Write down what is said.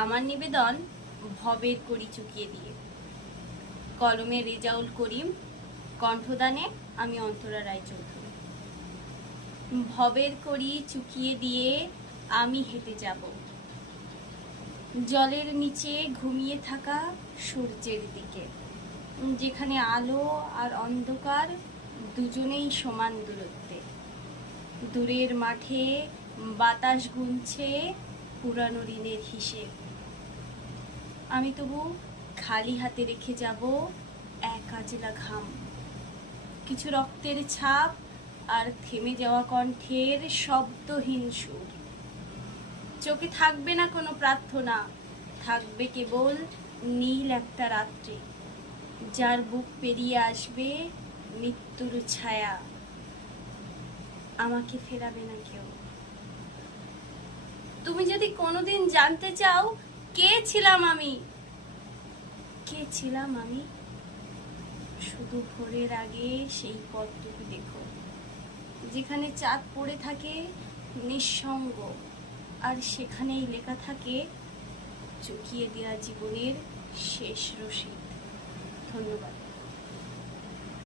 আমার নিবেদন ভবের করি চুকিয়ে দিয়ে। কলমে রেজাউল করিম, কণ্ঠদানে আমি অন্তরা রায়চৌধুরী। ভবের করি চুকিয়ে দিয়ে আমি হেঁটে যাব জলের নিচে ঘুমিয়ে থাকা সূর্যের দিকে, যেখানে আলো আর অন্ধকার দুজনেই সমান দূরত্বে। দূরের মাঠে বাতাস গুনছে পুরানো ঋণের হিসেব। আমি তবু খালি হাতে রেখে যাব এক আজলা ঘাম, কিছু রক্তের ছাপ আর থেমে যাওয়া কণ্ঠের শব্দহীন সুর। চোখে থাকবে না কোনো প্রার্থনা, থাকবে কেবল নীল একটা রাত্রি, যার বুক পেরিয়ে আসবে মৃত্যুর ছায়া। আমাকে ফেরাবে না কেউ। তুমি যদি কোনোদিন জানতে চাও কে ছিলাম আমি, শুধু ভোরের আগে সেই পথটুকু দেখো, যেখানে চাঁদ পড়ে থাকে নিঃসঙ্গ, আর সেখানেই লেখা থাকে চুকিয়ে দেওয়া জীবনের শেষ রসিদ। ধন্যবাদ।